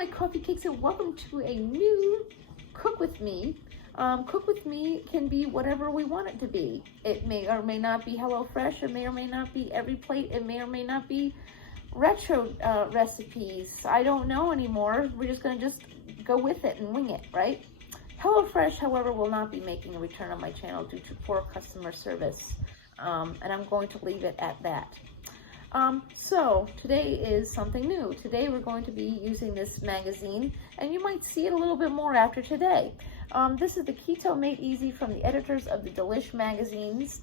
my coffee cakes, and welcome to a new Cook With Me. Cook With Me can be whatever we want it to be. It may or may not be HelloFresh. It may or may not be every plate. It may or may not be retro recipes. I don't know anymore. We're just going to go with it and wing it, right? HelloFresh, however, will not be making a return on my channel due to poor customer service. And I'm going to leave it at that. So today is something new. Today we're going to be using this magazine, and you might see it a little bit more after today. This is the Keto Made Easy from the editors of the Delish magazines.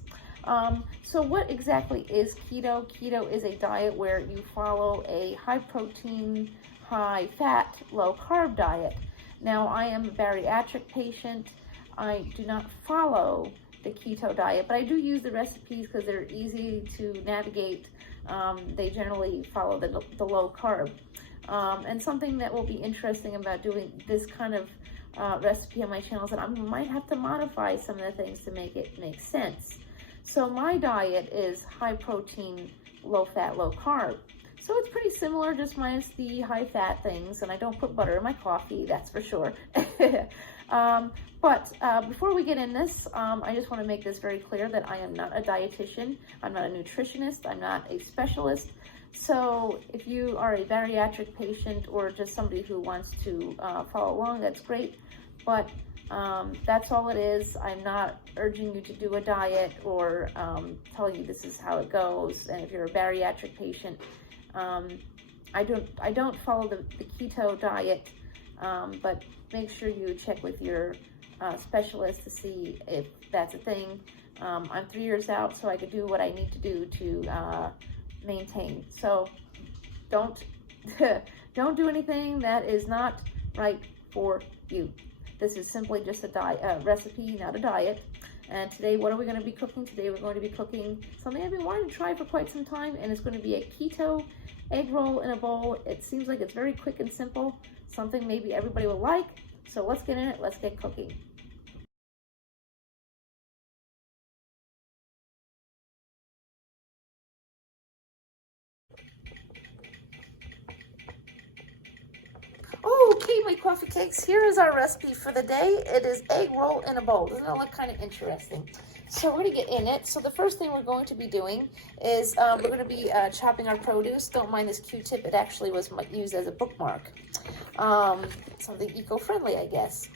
So what exactly is keto? Keto is a diet where you follow a high protein, high fat, low carb diet. Now, I am a bariatric patient. I do not follow the keto diet, but I do use the recipes because they're easy to navigate. They generally follow the low carb. And something that will be interesting about doing this kind of recipe on my channel is that I might have to modify some of the things to make it make sense. So my diet is high protein, low fat, low carb. So it's pretty similar, just minus the high fat things, and I don't put butter in my coffee, that's for sure. But before we get in this, I just want to make this very clear that I am not a dietitian, I'm not a nutritionist, I'm not a specialist. So if you are a bariatric patient or just somebody who wants to follow along, that's great. But that's all it is. I'm not urging you to do a diet or telling you this is how it goes. And if you're a bariatric patient, I don't follow the keto diet, but make sure you check with your specialist to see if that's a thing. I'm 3 years out, so I could do what I need to do to maintain. So don't do anything that is not right for you. This is simply just a recipe, not a diet. And today, what are we going to be cooking? Today, we're going to be cooking something I've been wanting to try for quite some time, and it's going to be a keto egg roll in a bowl. It seems like it's very quick and simple, something maybe everybody will like. So let's get in it. Let's get cooking. Okay, my coffee cakes, here is our recipe for the day. It is egg roll in a bowl. Doesn't that look kind of interesting? So we're going to get in it. So the first thing we're going to be doing is we're going to be chopping our produce. Don't mind this Q-tip. It actually was used as a bookmark. Something eco-friendly, I guess.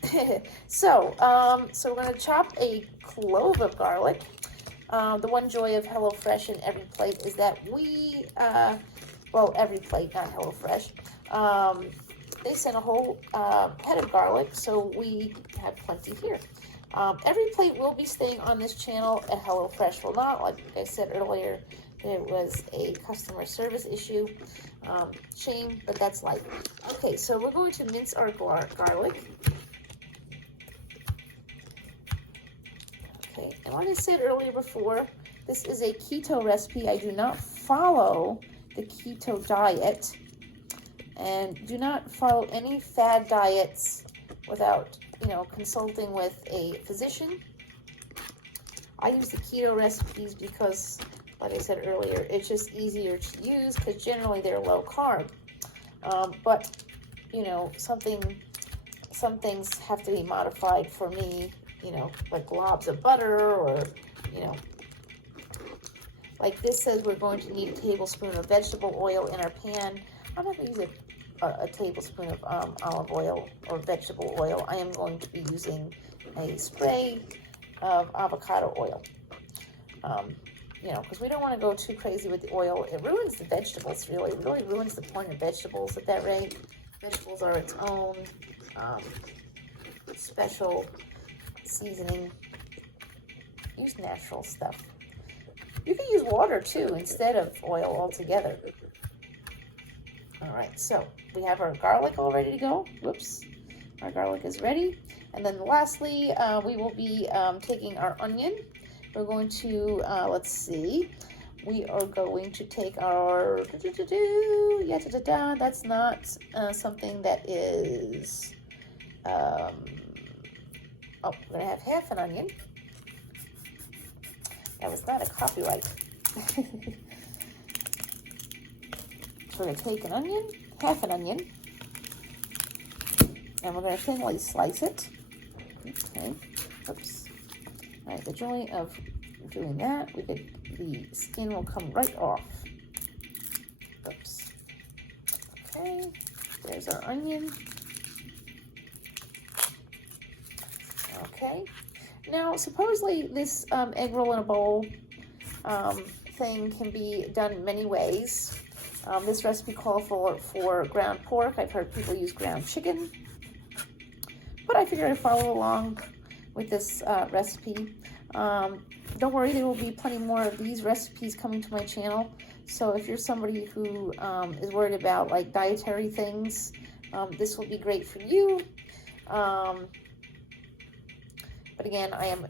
So we're going to chop a clove of garlic. The one joy of HelloFresh in every plate is that we, well, every plate, not HelloFresh, they sent a whole head of garlic, so we have plenty here. Every plate will be staying on this channel, and HelloFresh will not. Like I said earlier, there was a customer service issue. Shame, but that's life. Okay, so we're going to mince our garlic. Okay, and like I said earlier before, this is a keto recipe. I do not follow the keto diet. And do not follow any fad diets without, consulting with a physician. I use the keto recipes because, like I said earlier, it's just easier to use because generally they're low carb. But, some things have to be modified for me, like globs of butter or, like this says we're going to need a tablespoon of vegetable oil in our pan. I'm not going to use a tablespoon of olive oil or vegetable oil. I am going to be using a spray of avocado oil. Because we don't want to go too crazy with the oil. It ruins the vegetables, really. It really ruins the point of vegetables at that rate. Vegetables are its own special seasoning. Use natural stuff. You can use water, too, instead of oil altogether. All right, so we have our garlic all ready to go. Whoops, our garlic is ready. And then lastly, we will be taking our onion. We're going to, let's see, we are going to take our, that's not something that is, we're gonna have half an onion. That was not a copyright. So we're going to take an onion, half an onion, And we're going to thinly slice it. Okay. Oops. All right, the joy of doing that, the skin will come right off. Oops. Okay. There's our onion. Okay. Now, supposedly this egg roll in a bowl thing can be done many ways. This recipe calls for ground pork. I've heard people use ground chicken. But I figured I'd follow along with this recipe. Don't worry, there will be plenty more of these recipes coming to my channel. So if you're somebody who is worried about like dietary things, this will be great for you. But again, I am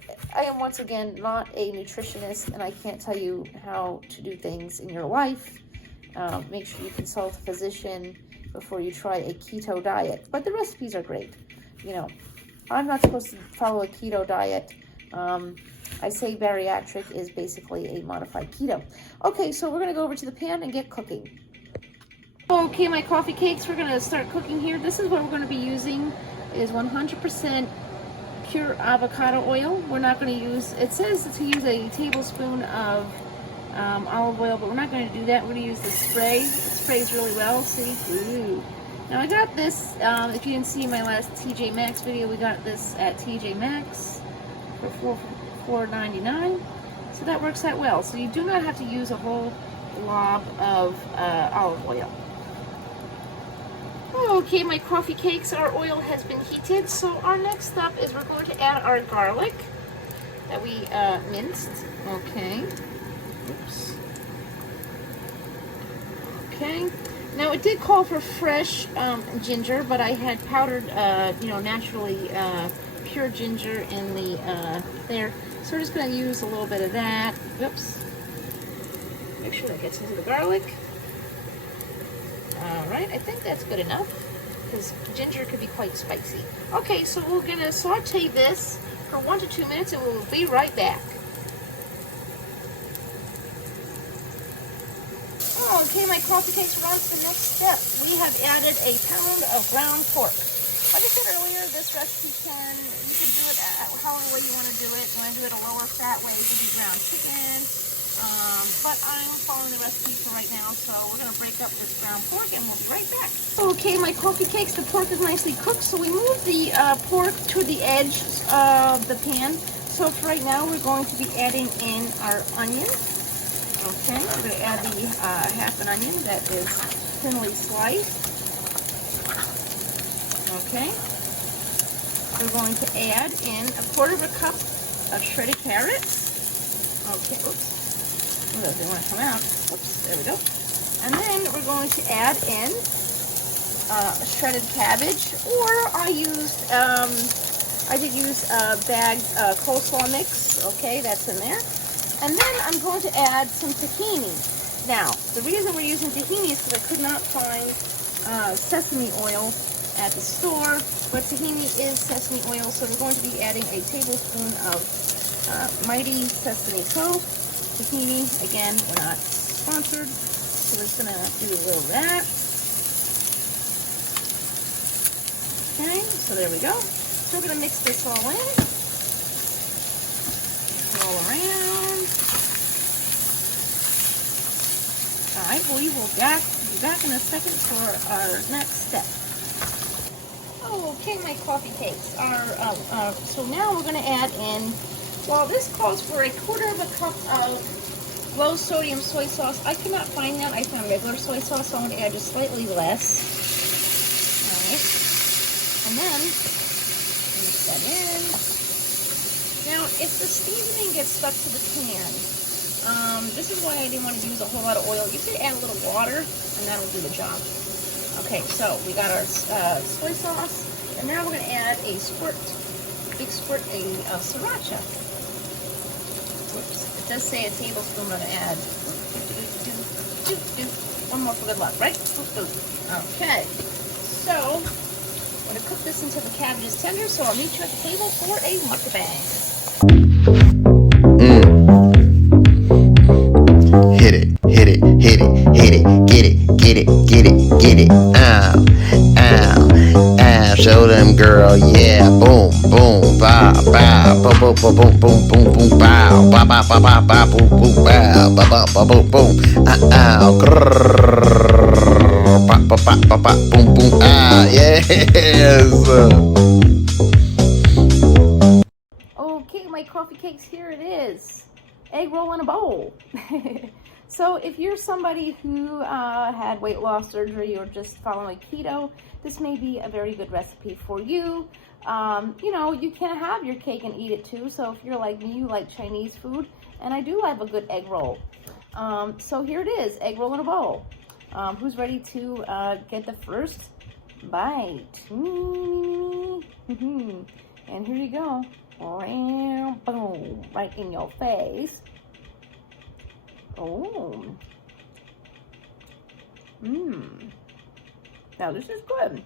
once again not a nutritionist, and I can't tell you how to do things in your life. Make sure you consult a physician before you try a keto diet. But the recipes are great. You know, I'm not supposed to follow a keto diet. I say bariatric is basically a modified keto. Okay, so we're going to go over to the pan and get cooking. Okay, my coffee cakes, we're going to start cooking here. This is what we're going to be using. It is 100% pure avocado oil. We're not going to use, it says to use a tablespoon of olive oil, but we're not going to do that. We're going to use the spray. It sprays really well, see? Ooh. Now I got this, if you didn't see my last TJ Maxx video, we got this at TJ Maxx for $4.99. So that works out well. So you do not have to use a whole glob of olive oil. Okay, my coffee cakes, our oil has been heated. So our next step is we're going to add our garlic that we minced. Okay. Oops. Okay. Now it did call for fresh ginger, but I had powdered, naturally pure ginger in the there. So we're just going to use a little bit of that. Oops. Make sure that gets into the garlic. All right, I think that's good enough because ginger could be quite spicy. Okay, so we're going to saute this for 1 to 2 minutes, and we'll be right back. Okay, my coffee cakes, we're on to the next step. We have added a pound of ground pork. Like I said earlier, this recipe you can do it however way you want to do it. You want to do it a lower fat way, you can do ground chicken. But I'm following the recipe for right now, so we're going to break up this ground pork and we'll be right back. Okay, my coffee cakes, the pork is nicely cooked, so we move the pork to the edge of the pan. So for right now, we're going to be adding in our onion. Okay, we're going to add the half an onion that is thinly sliced. Okay, we're going to add in 1/4 cup of shredded carrots. Okay, oops. Oh, that didn't want to come out. Oops, there we go. And then we're going to add in shredded cabbage, or I did use bagged coleslaw mix. Okay, that's in there. And then I'm going to add some tahini. Now, the reason we're using tahini is because I could not find sesame oil at the store, but tahini is sesame oil, so we're going to be adding a tablespoon of Mighty Sesame Co. Tahini. Again, we're not sponsored, so we're just going to do a little of that. Okay, so there we go. So we're going to mix this all in. All around. Alright, we will be back in a second for our next step. Okay, my coffee cakes are, so now we're going to add in, well, this calls for 1/4 cup of low sodium soy sauce. I could not find that. I found regular soy sauce, so I'm going to add just slightly less. Alright, and then mix that in. Now, if the seasoning gets stuck to the pan, this is why I didn't want to use a whole lot of oil. You could add a little water, and that'll do the job. Okay, so we got our soy sauce, and now we're going to add a big squirt of sriracha. Whoops, it does say a tablespoon. I'm going to add one more for good luck, right? Okay, so I'm going to cook this until the cabbage is tender, so I'll meet you at the table for a mukbang. Hit it, hit it, hit it, hit it, get it, get it, get it, get it, ow, ow, ow, shoulder time, girl. Yeah, boom, boom, bow, bow, boom, boom, boom, boom, boom, boom, boom, bow, bow, bow, bow, bow, bow, boom, boom, bow, bow, bow, bow, boom, boom, grrrr, bow, bow, bow, bow, bow, boom, boom, yes. Okay, my coffee cakes, here it is. Egg roll in a bowl. So if you're somebody who had weight loss surgery or just following keto, this may be a very good recipe for you. You know, you can have your cake and eat it too. So if you're like me, you like Chinese food, and I do have a good egg roll. So here it is, egg roll in a bowl. Who's ready to get the first bite? And here you go. Boom, right in your face. Oh. Now this is good.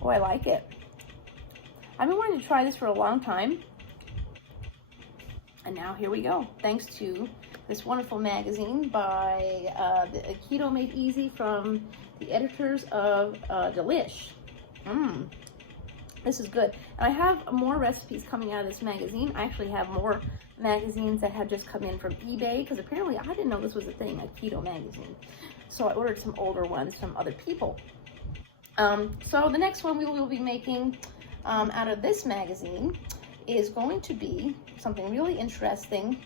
Oh, I like it. I've been wanting to try this for a long time. And now here we go. Thanks to this wonderful magazine by the Keto Made Easy from the editors of Delish. This is good. And I have more recipes coming out of this magazine. I actually have more magazines that have just come in from eBay, because apparently I didn't know this was a thing, a keto magazine. So I ordered some older ones from other people. So the next one we will be making out of this magazine is going to be something really interesting,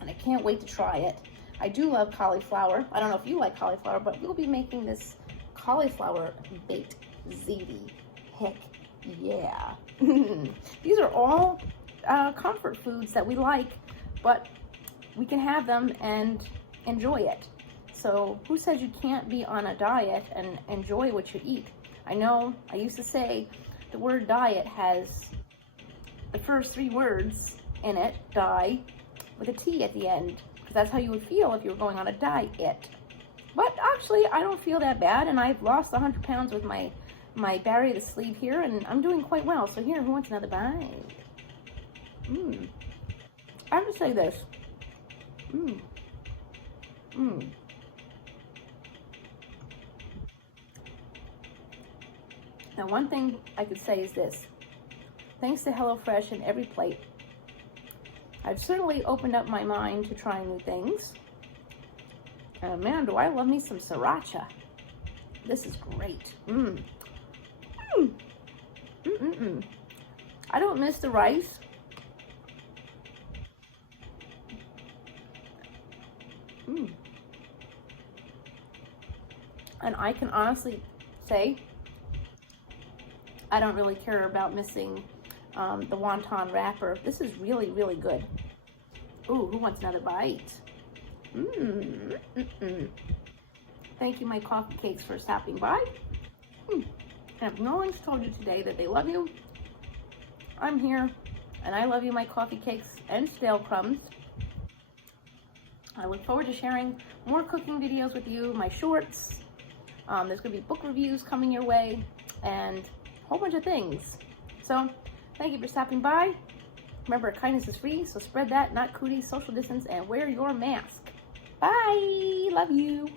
and I can't wait to try it. I do love cauliflower. I don't know if you like cauliflower, but we'll be making this cauliflower baked ziti. Heck yeah. These are all comfort foods that we like, but we can have them and enjoy it. So who says you can't be on a diet and enjoy what you eat? I know I used to say the word diet has the first 3 words in it, die, with a T at the end, because that's how you would feel if you were going on a diet. But actually, I don't feel that bad, and I've lost 100 pounds with my Bariatric sleeve here, and I'm doing quite well. So here, who wants another bite? I have to say this. Now, one thing I could say is this. Thanks to HelloFresh and every plate, I've certainly opened up my mind to trying new things. And man, do I love me some sriracha. This is great. I don't miss the rice. And I can honestly say I don't really care about missing the wonton wrapper. This is really, really good. Ooh, who wants another bite? Thank you, my coffee cakes, for stopping by. And if no one's told you today that they love you, I'm here, and I love you, my coffee cakes and stale crumbs. I look forward to sharing more cooking videos with you, my shorts. There's going to be book reviews coming your way, and a whole bunch of things. So, thank you for stopping by. Remember, kindness is free, so spread that, not cooties, social distance, and wear your mask. Bye! Love you!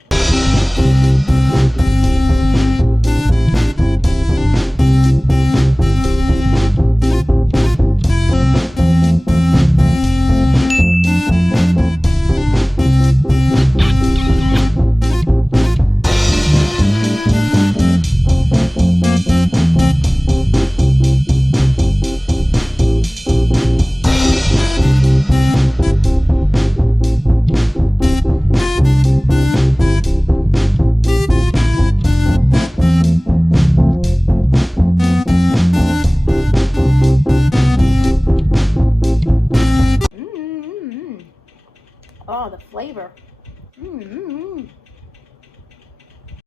Oh, the flavor.